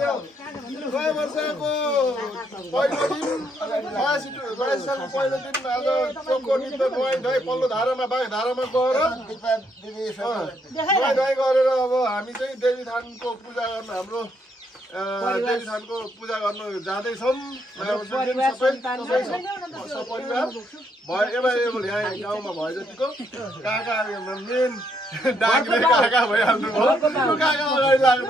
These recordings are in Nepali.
नयाँ वर्षको पहिलो दिन 22 सालको पहिलो दिन आज चोखो नित्य नुहाइ धुवाइ पल्लो धारामा बाघ धारामा गएर नुहाइ धुवाइ गरेर अब हामी चाहिँ देवी थानको पूजा गर्न हाम्रो देवी थानको पूजा गर्नु जाँदैछौँ। सपरिवार भयो एभाइलेबल यहाँ गाउँमा भयो जतिको काका मेन डाक्रे काका भइहाल्नु भयो। काका अगाडि लाग्नु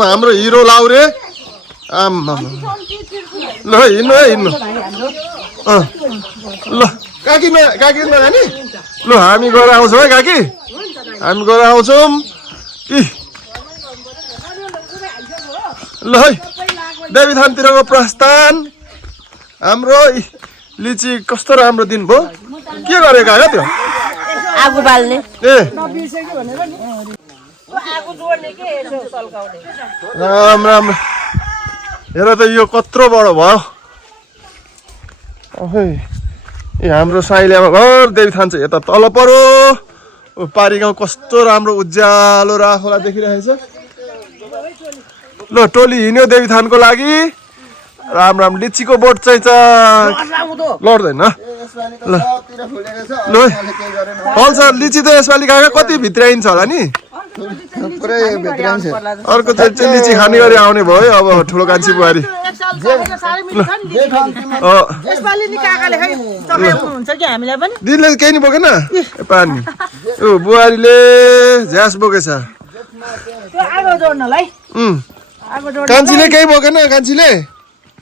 हाम्रो हिरो लाउरे ल हिँड्नु है हिँड्नु ल काकी काकी नजाने ल हामी गएर आउँछौँ है काकी हामी गएर आउँछौँ ल है देवी थानतिरको प्रस्थान हाम्रो लिची कस्तो राम्रो दिन भयो के गरे काका त्यो आगो बाल्ने ए राम राम हेर त यो कत्रो बडो भयो ए हाम्रो साइल्यामा घर देवी थान चाहिँ यता तल परो पारी गाउँ कस्तो राम्रो उज्यालो राखोला देखिरहेको छ। ल टोली हिँड्यो देवी थानको लागि राम राम लिचीको बोट चाहिँ लड्दैन ल ल फल्छ लिची त यसपालि काका कति भित्राइन्छ होला नि अर्को चाहिँ लिची खाने गरी आउने भयो अब ठुलो कान्छी बुहारी दिदीले केही नि बोकेन पानी बुहारीले झ्यास बोकेछ कान्छीले केही बोकेन कान्छीले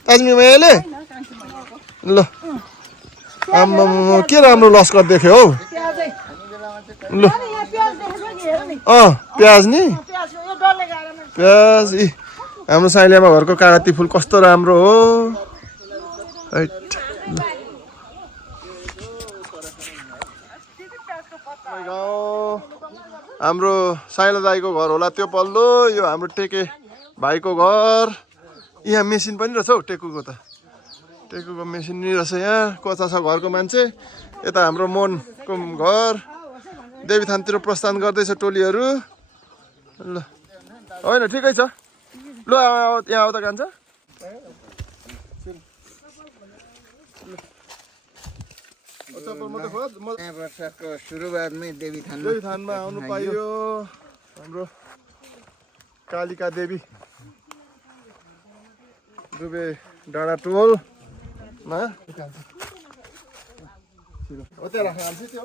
ताजमी मायाले ल आम्मा के राम्रो लस्कर देख्यो हौ ल प्याज नि प्याज हाम्रो साइलियामा घरको कागती फुल कस्तो राम्रो हो हाम्रो साइला दाईको घर होला त्यो पल्लो यो हाम्रो टेके भाइको घर यहाँ मेसिन पनि रहेछ हौ टेकुको त टेकुको मेसिन नि रहेछ यहाँ कता छ घरको मान्छे यता हाम्रो मोनको घर देवी थानतिर प्रस्थान गर्दैछ टोलीहरू ल होइन ठिकै छ ल यहाँ आउँदा कान्छ वर्षको सुरुवातमै देवी थानमा आउनु पाइयो हाम्रो कालिका देवी दुबे डाँडा टोलमा त्यहाँ राख्न हाल्छ त्यो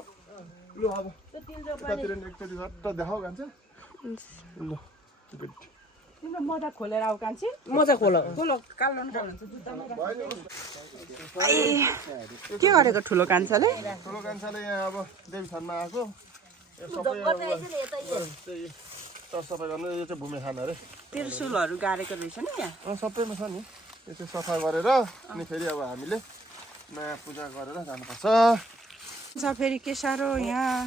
ल अब यतातिर एकचोटि झट्ट देखाऊ कान्छ ल मजा खोलेर आऊ कान्छी मजा खोल के गरेको ठुलो कान्छाले यहाँ अब देवी थानमा आएको सफाइ गर्नु यो चाहिँ भूमि खाना अरे त्रिशुलहरू गाडेको रहेछ नि यहाँ सबैमा छ नि यो चाहिँ सफा गरेर अनि फेरि अब हामीले नयाँ पूजा गरेर जानुपर्छ फेरि के साह्रो यहाँ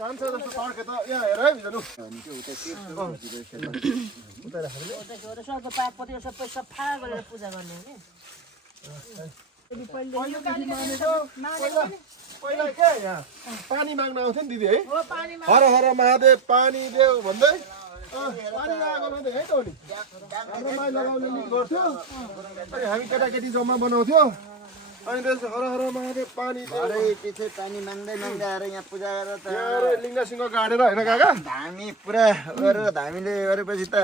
कान्छ जस्तो सड्के त यहाँ हेर है भिजनु पहिला के यहाँ पानी माग्न आउँथ्यो नि दिदी है हर हर महादेव पानी देऊ भन्दै पानी लगाएको भने है त हो नि हाम्रो माइ लगाउने गीत गर्थ्यो अनि हामी केटाकेटी जम्मा बनाउँथ्यो अनि त्यस हर हर महादेव पानी अरे पछि पानी माग्दै माग्दै आएर यहाँ पूजा गरेर त लिङ्गसिंह गाडेर होइन काका धामी पुरा गरेर धामीले गरेपछि त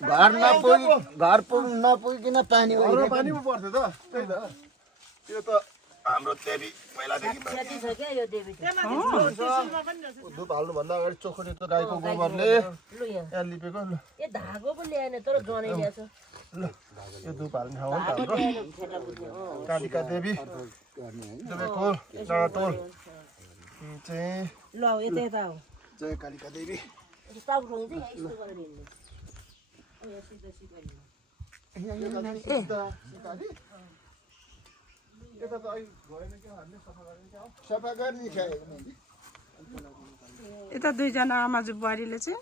घर नपुगिकन पानी पानी पो पर्थ्यो त त्यही त त्यो त हाम्रो देवी पहिलादेखि धुप हाल्नुभन्दा अगाडि चोखो त गाईको गोबरले यहाँ लिपेको ल ल यो धुप हाल्ने ठाउँ हो नि त हाम्रो कालिका देवी दुबेको डाँडाटोल चाहिँ जय कालिका देवी यता दुईजना आमाजु बुहारीले चाहिँ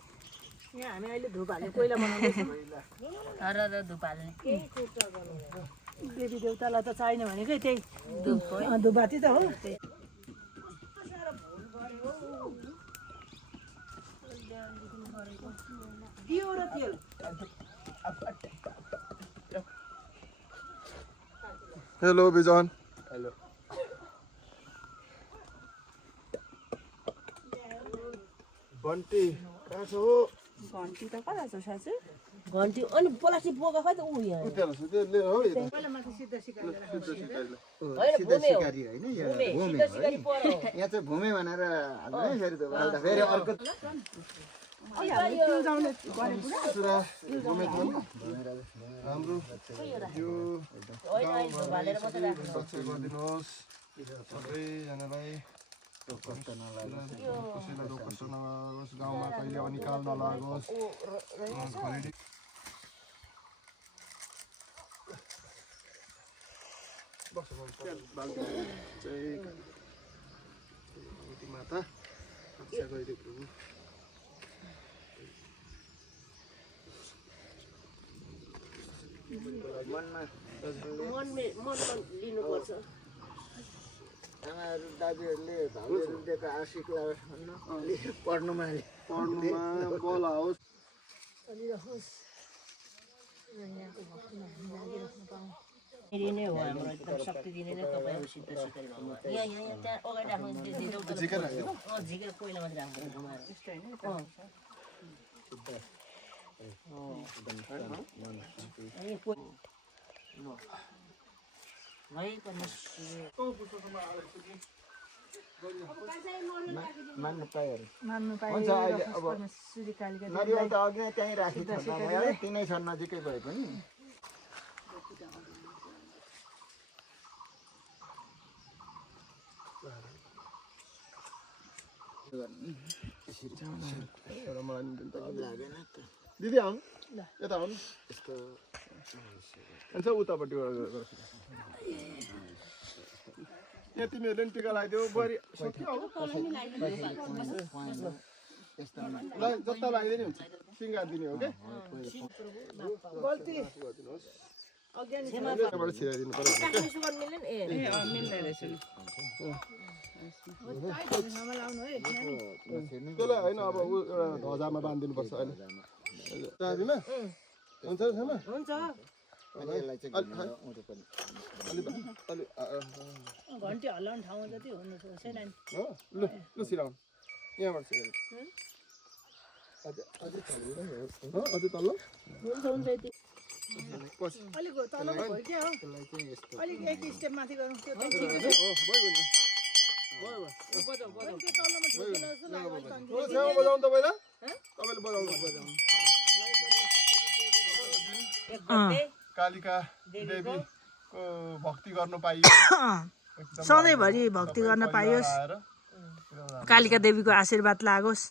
यहाँ हामी अहिले धुप हाल्ने कोइला बनाउँदैछौँ धुप हाल्ने देवी देउतालाई त चाहिने भनेकै त्यही धुपबाती त हो दियो र तेल हेलो बिजन हेलो बन्टी कहाँ छ हो घन्टी त कता छ साँच्चै घन्टी अनि प्लास्टिक बोका खै त ऊ यहाँ उता त्यो ले हो पहिला माथि सिधा सिकाएर सिधा सिकारी होइन यो भूमि हो है। यहाँ चाहिँ भूमि भनेर हाल्नु है फेरि त्यो फेरि अर्को हाम्रो यो गरिदिनुहोस् सबैजनालाई कसैलाई रोग कष्ट नहोस् गाउँमा कहिले अनिकाल नलागोस् खरेडी माता मनमा लिनुपर्छ आमाहरू दाजुहरूले भाउजूहरू दिएको आशिकलाई पढ्नुमा बल आओस् फेरि नै हो हाम्रो एकदम शक्ति दिने नै तपाईँहरू सिद्ध सिकारी भन्नु यहाँ यहाँ त्यहाँ अगाडि राख्नु झिकेर पहिला मात्रै राख्नु घुमाएर मान्नु पाइहाल्यो मान्नु हुन्छ अहिले अब पाए श्री कालिका नरिवल त अघि नै त्यहीँ राखिदिनु है तिनै छ नजिकै भए पनि एउटा मलाई निम्ति त लागेन त दिदी आउनु यता आउनु यस्तो हुन्छ उतापट्टिबाट यहाँ तिमीहरूले पनि टिका लगाइदेऊ बुहारी सक्यो अब ल जता लगाइदिने हुन्छ सिँगार दिने हो क्या गल्ती यहाँबाट छिराइदिनु पर्यो त्यसलाई होइन अब ऊ एउटा ध्वजामा बाँधिदिनुपर्छ अहिले चाबीमा हुन्छ छेमा हुन्छ यसलाई चाहिँ उँधो पनि घन्टी हल्लाउने ठाउँमा जति हुनु छैन नि हो लु लु सिराउनु यहाँबाट सिराउनु अझै तल्लो हुन्छ हुन्छ यति अलिक तल भयो क्या हो यसलाई चाहिँ यस्तो अलिक एक स्टेप माथि गर्नु त्यो त हो ठिकै छ भयो बजाऊ बजाऊ त्यो तलमा झुकिनु जस्तो लाग्यो अलिक कम्ती। छेउमा बजाउनु तपाईँलाई तपाईँले बजाउनु कालिका देवीको भक्ति गर्नु पाइयो सधैँभरि भक्ति गर्न पाइयोस् कालिका देवीको आशीर्वाद लागोस्